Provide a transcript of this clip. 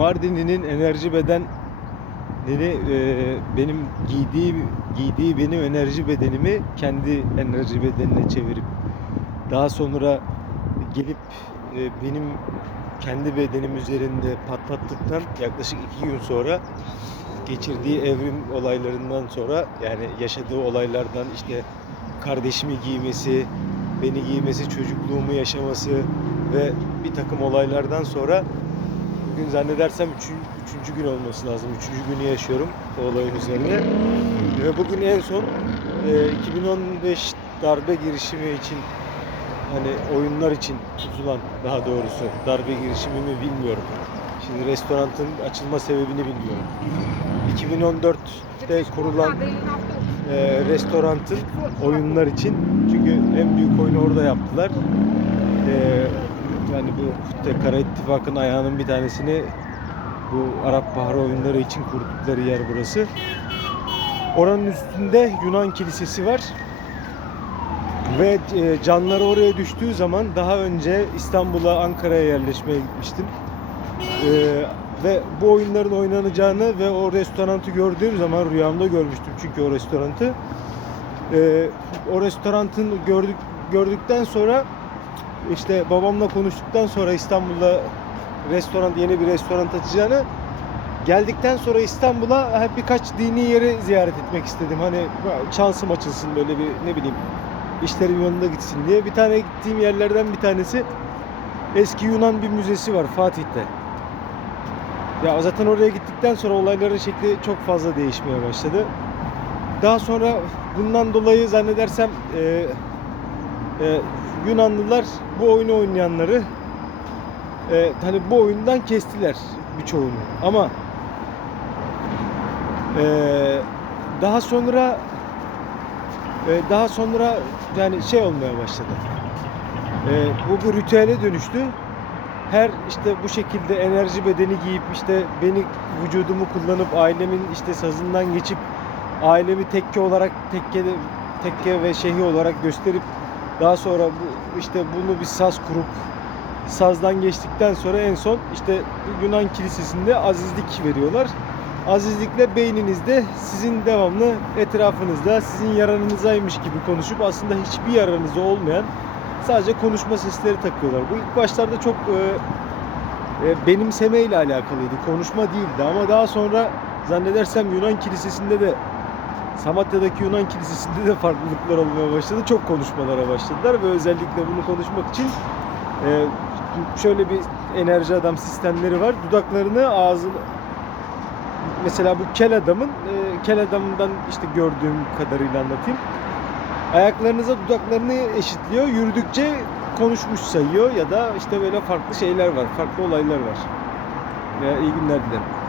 Mardinli'nin enerji beden Deni benim giydiği giydiği benim enerji bedenimi kendi enerji bedenine çevirip daha sonra gelip e, benim kendi bedenim üzerinde patlattıktan yaklaşık iki gün sonra geçirdiği evrim olaylarından sonra yani yaşadığı olaylardan işte kardeşimi giymesi, beni giymesi, çocukluğumu yaşaması ve bir takım olaylardan sonra bugün zannedersem üçün, üçüncü gün olması lazım. Üçüncü günü yaşıyorum o olayın üzerine. Ve bugün en son e, 2015 darbe girişimi için hani oyunlar için tutulan daha doğrusu darbe girişimi mi bilmiyorum. Şimdi restoranın açılma sebebini bilmiyorum. 2014'te kurulan e, restoranın oyunlar için çünkü en büyük oyunu orada yaptılar. E, yani bu Kara İttifak'ın ayağının bir tanesini bu Arap Baharı oyunları için kurdukları yer burası. Oranın üstünde Yunan kilisesi var. Ve e, canları oraya düştüğü zaman daha önce İstanbul'a, Ankara'ya yerleşmeye gitmiştim. E, ve bu oyunların oynanacağını ve o restoranı gördüğüm zaman rüyamda görmüştüm çünkü o restoranı. E, o restoranı gördük gördükten sonra işte babamla konuştuktan sonra İstanbul'da restoran yeni bir restoran açacağını geldikten sonra İstanbul'a birkaç dini yeri ziyaret etmek istedim. Hani şansım açılsın böyle bir ne bileyim işlerim yolunda gitsin diye. Bir tane gittiğim yerlerden bir tanesi eski Yunan bir müzesi var Fatih'te. Ya zaten oraya gittikten sonra olayların şekli çok fazla değişmeye başladı. Daha sonra bundan dolayı zannedersem e, e, Yunanlılar bu oyunu oynayanları e, hani bu oyundan kestiler birçoğunu. Ama e, daha sonra e, daha sonra yani şey olmaya başladı. E, bu bir ritüele dönüştü. Her işte bu şekilde enerji bedeni giyip işte beni vücudumu kullanıp ailemin işte sazından geçip ailemi tekke olarak tekke tekke ve şehi olarak gösterip daha sonra bu işte bunu bir saz kurup sazdan geçtikten sonra en son işte Yunan kilisesinde azizlik veriyorlar. Azizlikle beyninizde sizin devamlı etrafınızda sizin yaranınızaymış gibi konuşup aslında hiçbir yaranızda olmayan sadece konuşma sesleri takıyorlar. Bu ilk başlarda çok e, e, benimseme ile alakalıydı. Konuşma değildi ama daha sonra zannedersem Yunan kilisesinde de Samatya'daki Yunan kilisesinde de farklılıklar olmaya başladı. Çok konuşmalara başladılar ve özellikle bunu konuşmak için e, şöyle bir enerji adam sistemleri var. Dudaklarını ağzını mesela bu kel adamın e, kel adamından işte gördüğüm kadarıyla anlatayım. Ayaklarınıza dudaklarını eşitliyor. Yürüdükçe konuşmuş sayıyor ya da işte böyle farklı şeyler var. Farklı olaylar var. Ya iyi günler dilerim.